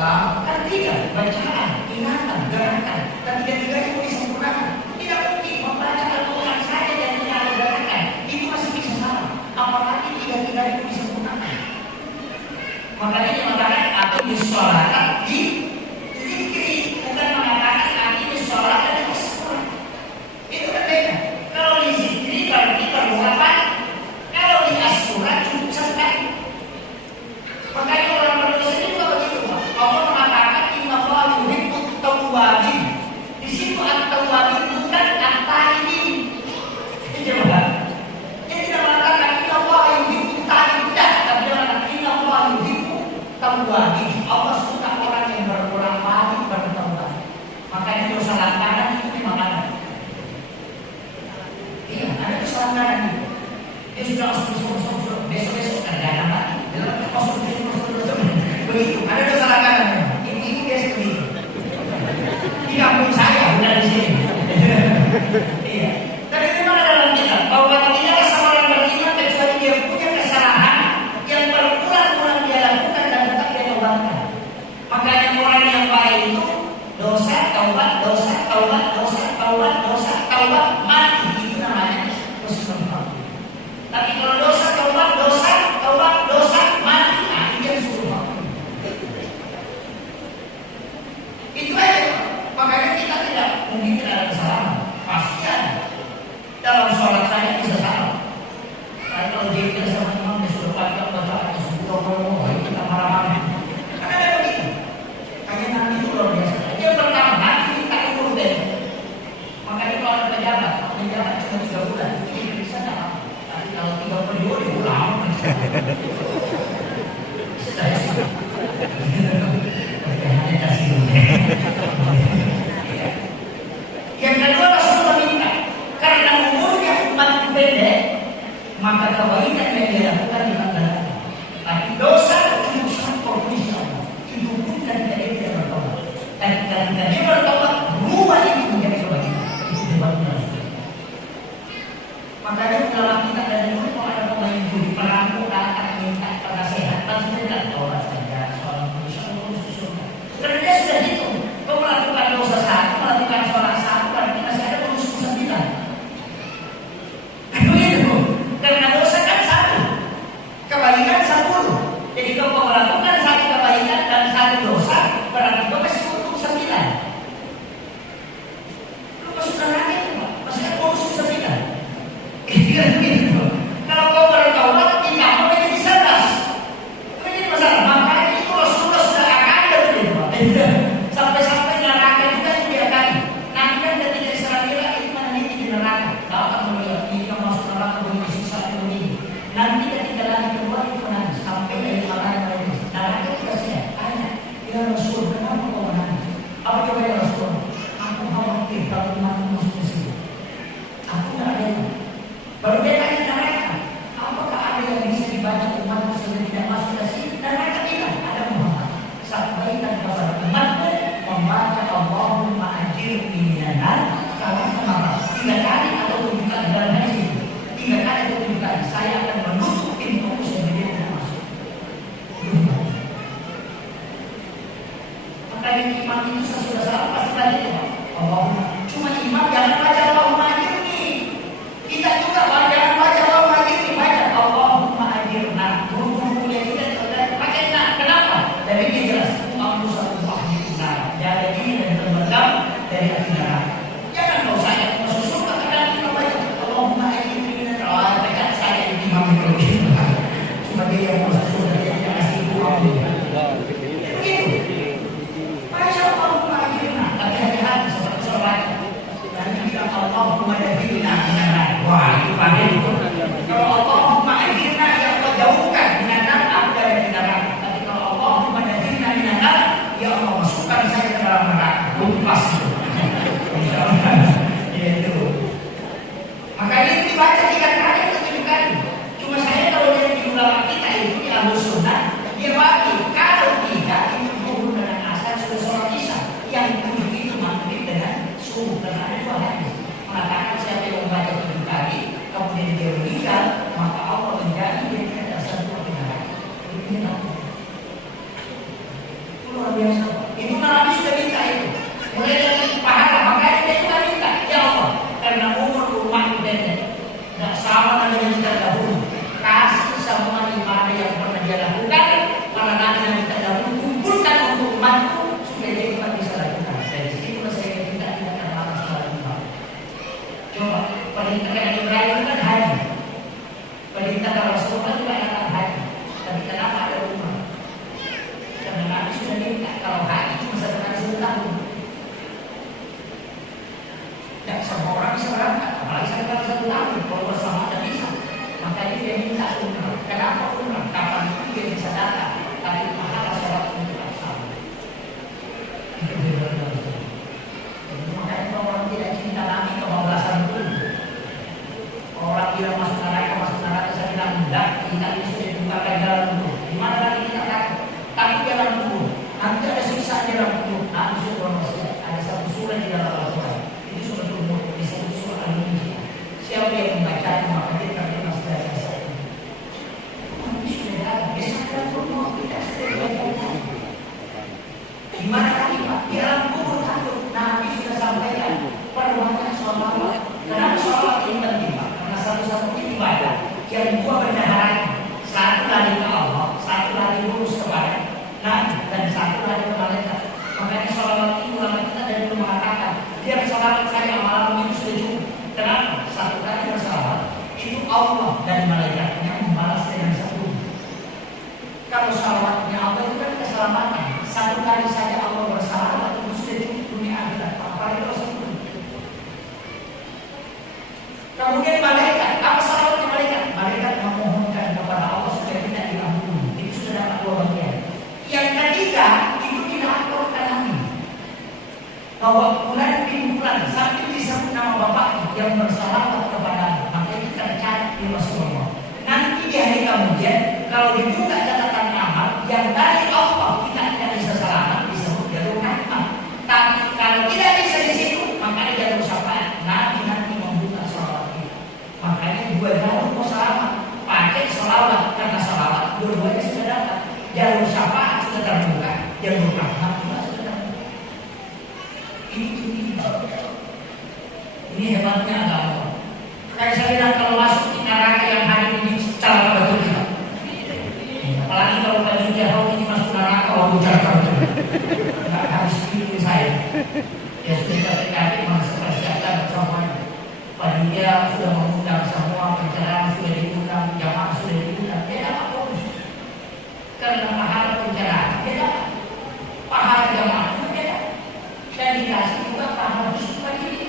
Kan 3 bacaan, ingatan, gerakan. Dan 3-3 itu disempurnakan. Tidak mungkin membaca Al-Quran saja dan tidak ada gerakan. Itu masih bisa salah. Apalagi 3-3 itu disempurnakan. Makanya dia mengatakan atau disolatan di zikri, bukan mengatakan nanti disolatan di as-surat. Itu kan beda. Kalau di zikri berarti perbuatan. Kalau di as-surat cukup sekali. Makanya orang berdosa ini juga begitu. Allah mengatakan inna Allah yuhibbut tawwabin. Di situ at-tawwabin bukan at-taibin. Coba. Dia tidak mengatakan inna Allah yuhibbut taibin. Tapi dia mengatakan inna Allah yuhibbut tawwabin. Allah suka orang yang berulang kali bertaubat. Makanya dosa langganan itu memang ada. Iya, ada dosa langganan itu. dia sudah besok kan ada lagi dalam begitu. Ada dosa langganan. Ini dia seperti itu. Di kampung saya, bukan di sini. Iya. Tapi memang dalam kita bahwa tidaklah seorang beriman kecuali dia punya kesalahan yang berulang-ulang dia lakukan dan tetap dia taubatkan. Makanya orang yang baik itu dosa, taubat, dosa, taubat, dosa, taubat, dosa, taubat, mati. Itu namanya husnul khotimah. Tapi kalau dosa, taubat, dosa, taubat, dosa, mati, nah itu yang husnul khotimah. Itu aja. Makanya kita tidak mungkin tidak ada kesalahan. Pasti ada. Dalam sholat saya bisa salah. Tapi kalau dia sama imam dia sudah baca kita marah-marah. Karena ada begitu. Hanya nanti itu luar biasa. Yang pertama nanti kita ukur deh. Makanya kalau ada pejabat cuma 3 bulan, ini bisa tak? Tapi kalau 3 periode ulang. Saya sih. Hanya kasih dulu. Yang kedua Rasulullah minta, karena umurnya umat pendek, maka kebaikan yang dia lakukan dilakukan. Tapi dosa itu sampai insya Allah itu pun ketika dia bertobat. Dan ketika dia bertobat, berubah itu menjadi kebaikan. Itu hebatnya Rasulullah. Makanya dalam kita dari dulu kalau ada pemain judi perampok datang minta penasehat, langsung bilang tolak saja soal insya Allah surga. Karena dia sudah hitung. Kau melakukan dosa satu, melakukan sholat satu, berarti masih ada bonus 9. Begitu, karena dosa kan 1, kebaikan 10. Jadi kau melakukan 1 kebaikan dan 1 dosa, berarti kau masih butuh 9. Lu masuk neraka itu, masih ada bonus 9. Begitu. Kalau kau bertaubat, kamu menjadi 11. Ini masalah. Makanya itu Rasulullah sudah akan begitu. Sampai neraka juga dia akan. Nanti kan ketika Israel itu meneliti di neraka. Tahu tak melihat kita masuk neraka begini susah begini. Nanti ketika lagi keluar itu menangis sampai dari malam menangis. Neraka kita siap tanya, ya Rasul kenapa kau menangis? Apa coba ya Rasul? Aku khawatir kalau umatku masuk ke sini. Aku nggak ada itu. Baru dia tanya neraka. Apakah ada yang bisa dibaca umatku sehingga tidak masuk ke sini? Neraka tidak ada Muhammad. Sampaikan kepada umatmu membaca Allahumma ajirni minan nar salah sama 3 kali atau 7 kali dalam hadis itu. 3 kali atau 7 kali saya akan menutup pintu sehingga dia tidak masuk. Makanya imam itu sesudah salah pasti tadi itu Allahumma. Cuma imam jangan baca Allahumma ajirni. Kita juga jangan baca Allahumma ajirni, baca Allahumma ajirna. Guru-gurunya kita pakai kenapa? Dari dia jelas dari diri dan terberdam dari api neraka. Jangan kau saya masuk surga kadang kita baca Allahumma ajirni minan nar. Baca saya ini imam itu. Cuma dia yang masuk surga dia tidak kasih uang. Begitu. Baca Allahumma ajirna. Tapi hati-hati seperti sholat. Dan bilang Allahumma ajirna minan nar. Wah itu pandai itu. Kalau Allahumma ajirna yang kau jauhkan minan nar aku dari neraka. Tapi kalau Allahumma ajirna minan nar, ya Allah masukkan saya ke dalam neraka. Lepas itu. Itu. Makanya itu dibaca 3 kali atau 7 kali. Cuma saya kalau lihat di ulama kita itu di Ahlus Sunnah, dia bagi kalau 3 itu zuhur dengan asar sudah sholat isya. Yang 7 itu maghrib dengan subuh. Karena ada 2 hadis mengatakan siapa yang membaca 7 kali kemudian dia meninggal, maka Allah menjadi dia tidak dasar di neraka. Ini luar biasa. Itu Nabi sudah minta itu. Mulai dari pahala, makanya dia juga minta, ya Allah, karena umur umat pendek, tidak sama dengan kita dahulu. Kasih semua ibadah yang pernah dia lakukan, para nabi yang kita dahulu kumpulkan untuk umatku supaya dia juga bisa lakukan. Dari situ saya minta tidak akan lama sholat imam. Coba perintahkan Ibrahim kan haji, perintahkan Rasulullah juga akan haji. Tapi kenapa ada umrah? Karena Nabi sudah minta kalau haji cuma 1 tahun. Tidak semua orang bisa berangkat, apalagi sekali 1 tahun. Kalau bersama tidak bisa. Makanya dia minta umrah. Kenapa umrah? Kapan itu dia bisa datang, tapi pahala sholat itu tak sama. Makanya orang tidak cinta Nabi kebablasan pun. Orang bilang masuk neraka kita ini sudah dibukakan dalam kubur. Di mana lagi kita takut? Takut dalam kubur. Nanti ada siksa di dalam kubur. Nah, itu ada satu surah di dalam Al-Quran. Itu surah kubur. Disebut surah Al-Mulk. Siapa yang membaca maka dia terkena secara saya. Tapi sudah ada. Besok dalam kubur tidak sedang. Di mana lagi Pak? Di dalam kubur takut. Nabi sudah sampaikan perluannya sholawat. Kenapa sholawat ini penting Pak? Karena satu-satunya ibadah yang dua bendahara, satu lari ke Allah, satu lari lurus kepada Nabi, dan satu lari ke malaikat. Makanya sholawat itu ulama kita dari dulu mengatakan, biar sholawat saya malam itu sudah cukup. Kenapa? Satu kali bersalawat itu Allah dan malaikatnya membalas dengan satu. Kalau sholawatnya Allah itu kan keselamatan. Satu kali saja Allah bersalawat itu sudah cukup dunia akhirat. Apalagi dosa itu. Kemudian malaikat, apa salawatnya malaikat? Malaikat memohonkan kepada Allah supaya tidak diampuni. Itu sudah dapat dua bagian. Yang ketiga, itu dilaporkan Nabi bahwa bulan bin bulan sampai disebut nama bapaknya yang bersalawat kepada maka itu tercatat di Rasulullah. Nanti di hari kemudian kalau dibuka catatan amal yang dari Allah kita tidak bisa selamat disebut jalur rahmat. Tapi kalau tidak bisa di situ maka jalur syafaat. Nabi nanti membuka salawat itu. Makanya dua jalur mau selamat pakai salawat karena salawat dua-duanya sudah dapat. Jalur syafaat sudah terbuka, jalur rahmat juga sudah terbuka. Ini hebatnya agama. Kayak saya bilang kalau masuk di neraka yang hari ini cara betul kita. Apalagi kalau baju jahau ini masuk neraka waktu cara betul. Nggak harus pilih saya. Ya sudah kali masuk persiapan semuanya. Panitia sudah mengundang semua, pencerahan sudah diundang, jamaah sudah diundang. Dia dapat bonus. Karena pahala pencerahan dia dapat. Pahala jamaah itu dia dapat. Dan dikasih juga pahala bisu bagi dia.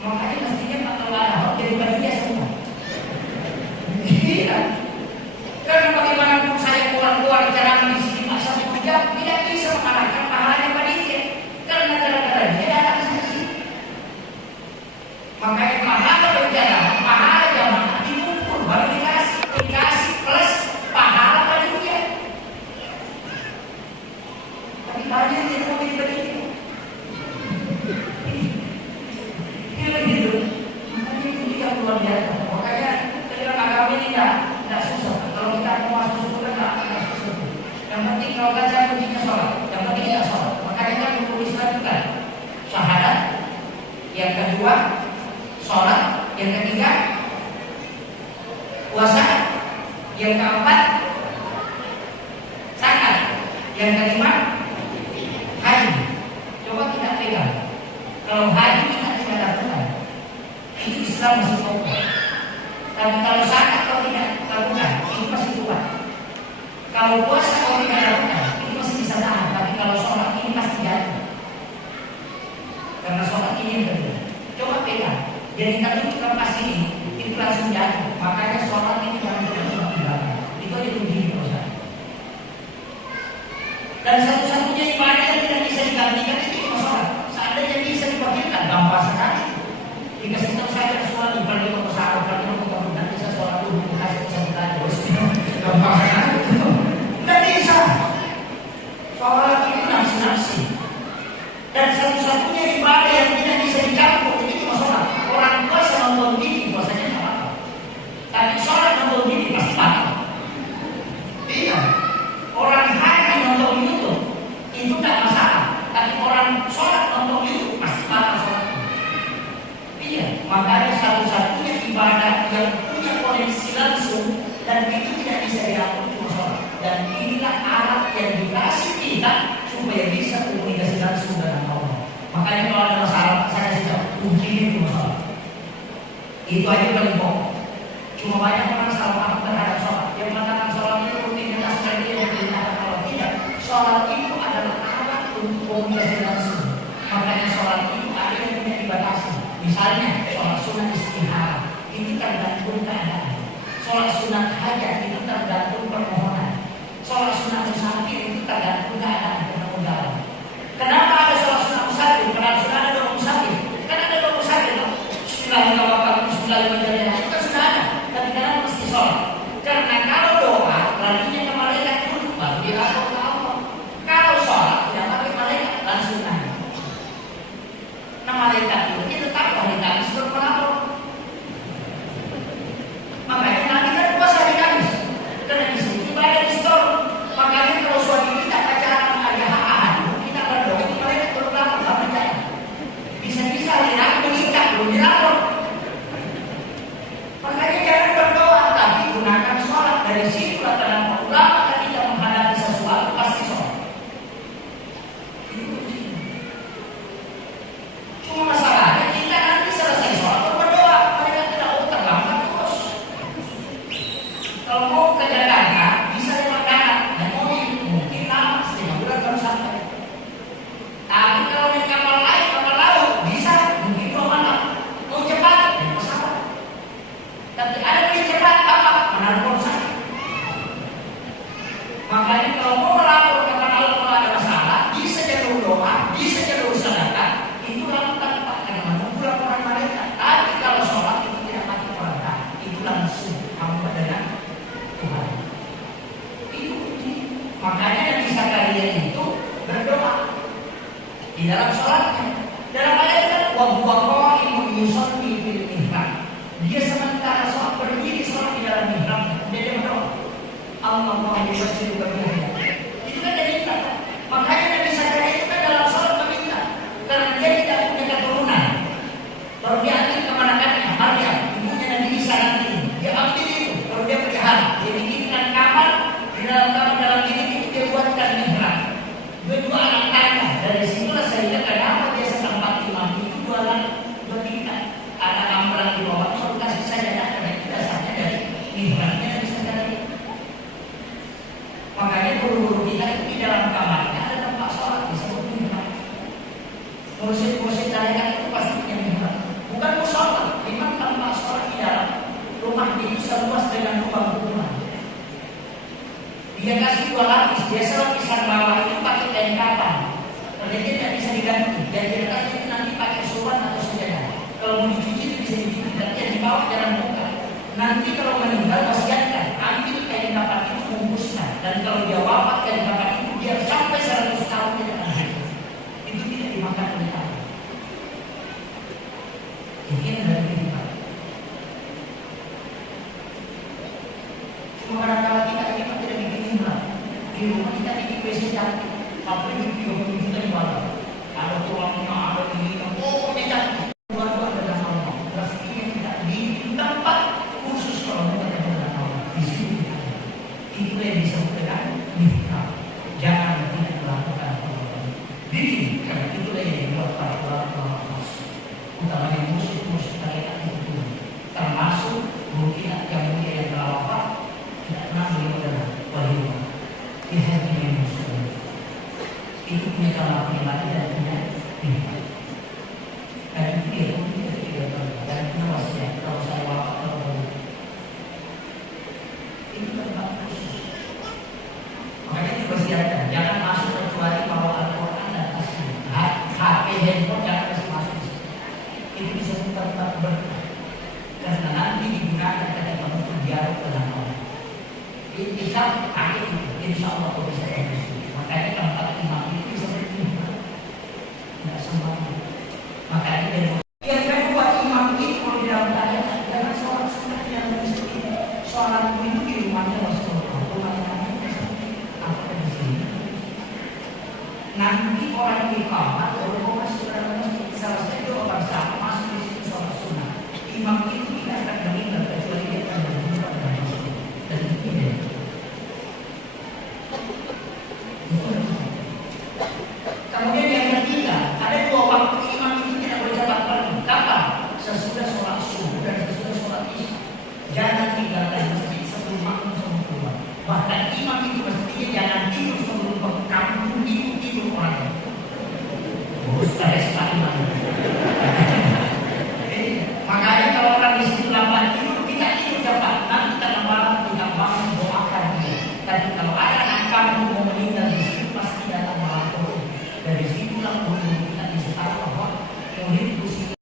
Makanya mestinya Pak Ketua jadi bagi dia semua. Iya. Karena bagaimanapun saya keluar ceramah di sini masa tidak bisa mengalahkan pahalanya panitia. Karena gara-gara dia datang ke sini. Makanya pahala berjalan, pahala jamaah dikumpul baru dikasih plus pahala panitia. Tapi banyak yang mau diberi. Ini begitu. Makanya itu dia luar biasa. Makanya dalam agama ini tidak susah. Kalau kita mau masuk surga tidak susah. Yang penting kalau baca kuncinya sholat. Yang penting kita sholat. Makanya kan hukum Islam itu kan syahadat. Yang kedua sholat. Yang ketiga puasa. Yang keempat zakat. Yang kelima haji. Coba kita pegang. Kalau haji kita tidak lakukan, itu Islam masih kokoh. Tapi kalau zakat kalau tidak lakukan, itu masih kuat. Kalau puasa kalau tidak lakukan, itu masih bisa tahan. Tapi kalau sholat ini pasti jatuh. Karena sholat ini yang kedua. Coba pegang. Jadi kalau kita lepas ini, itu langsung jatuh. Makanya sholat ini jangan terlalu belakang. Itu aja begini Ustaz. Dan satu-satunya ibadah yang tidak bisa digantikan itu cuma sholat. Seandainya bisa dipakaikan, gampang sekali. Dikasih tahu saya sholat pergi ke pesawat, pergi ke bangun, nanti saya sholat dulu, kasih bisa belajar. Gampang sekali. Tidak bisa. Sholat itu nafsi-nafsi. Dan satu-satunya ibadah yang tidak bisa dicampur itu cuma sholat. Orang puasa nonton TV, puasanya tidak apa-apa. Tapi sholat nonton TV pasti batal. Iya. Orang haji nonton YouTube itu tidak masalah. Tapi orang sholat nonton YouTube pasti batal sholat. Iya. Makanya satu-satunya ibadah yang punya koneksi langsung dan itu tidak bisa dilakukan cuma sholat. Dan inilah alat yang dikasih kita supaya bisa komunikasi langsung dengan Allah. Makanya kalau ada masalah saya kasih tahu kuncinya itu sholat. Itu aja paling pokok. Cuma banyak orang salah paham terhadap sholat. Yang mengatakan sholat itu rutinitas sekali yang diperintahkan Allah. Tidak. Sholat itu adalah alat untuk komunikasi langsung. Makanya sholat itu ada yang punya dibatasi. Misalnya sholat sunat istihara itu tergantung keadaan. Sholat sunat hajat itu tergantung permohonan. Sholat sunat musafir itu tergantung keadaan permohonan. Kenapa ada sholat sunat musafir? Karena sudah ada doa musafir. Kan ada doa musafir. Bismillahirrahmanirrahim. Bismillahirrahmanirrahim. Itu kan sudah ada. Tapi kenapa mesti sholat? Tapi ada yang cepat apa? Menelpon saya. Makanya kalau mau melapor kepada Allah kalau ada masalah, bisa jalur doa, bisa jalur sedekah, itu lakukan Pak, karena menunggu laporan mereka. Tapi kalau sholat itu tidak pakai perintah, itu langsung hamba dengan Tuhan. Itu makanya Nabi Zakaria itu berdoa di dalam sholatnya. Dalam ayat kan, wa huwa qa'imun yusalli fil mihrab. Dia sementara sholat berdiri sholat di dalam mihrab, dia berdoa. Allahumma yusalli wa yusalli. Itu kan dari kita. Makanya Nabi Zakaria itu kan dalam sholat meminta, karena dia tidak punya keturunan. Baru dia ambil kemanakannya, Maryam, ibunya Nabi Isa nanti. Dia ambil itu, baru dia pelihara. Dia bikinkan kamar, di dalam kamar dalam diri itu dia buatkan mihrab. Dua anak tangga. Dari situlah sehingga kenapa dia setempat imam itu dua tingkat. Ada ambulan di bawah, baru kasih saja karena itu dasarnya dari mihrabnya Nabi Zakaria. Makanya guru-guru kita itu di dalam kamarnya ada tempat sholat disebut mihrab. Mursyid-mursyid tarekat itu pasti punya mihrab. Bukan musola, memang tempat sholat di dalam rumah itu seluas dengan lubang kumpulan. Dia kasih dua lapis, biasa lapisan bawah itu pakai kain kapan. Kalau dia tidak bisa diganti, dan dia kata itu nanti pakai surat atau sejadah. Kalau mau dicuci bisa dicuci, tapi yang di bawah jangan buka. Nanti kalau meninggal wasiatkan, ambil kain kapan itu bungkuskan. Dan kalau dia wafat kain kapan itu biar sampai 100 tahun tidak akan habis. Itu tidak dimakan oleh Allah. Ini adalah kehidupan. Cuma kadang-kadang kita tidak bikin himrah. Di rumah kita bikin WC cantik. Tapi di 30 juta yang baru. Ada tulangnya, ada ini, pokoknya cantik. Dua-dua ada dalam Allah. Berarti yang tidak di tempat khusus kalau kita ada dalam Allah. Di sini itu yang disebut dengan mihrab. Jangan tidak melakukan Allah. Bikin, karena itulah yang dibuat para ulama utamanya musyrik tarekat itu. Termasuk mungkin yang mulia yang telah wafat tidak pernah beliau adalah wali. Dihadiri muslim itu punya cara pribadi dan punya pribadi. Dan itu dia pun tidak dan punya wasiat kalau saya wafat atau itu tempat khusus. Makanya dipersiapkan jangan masuk kecuali bawa Al-Quran dan tasbih. HP handphone jangan kasih masuk. Itu disebut tempat berkah karena nanti digunakan ketika untuk dialog dengan Allah. Kita pakai itu, insya Allah bisa.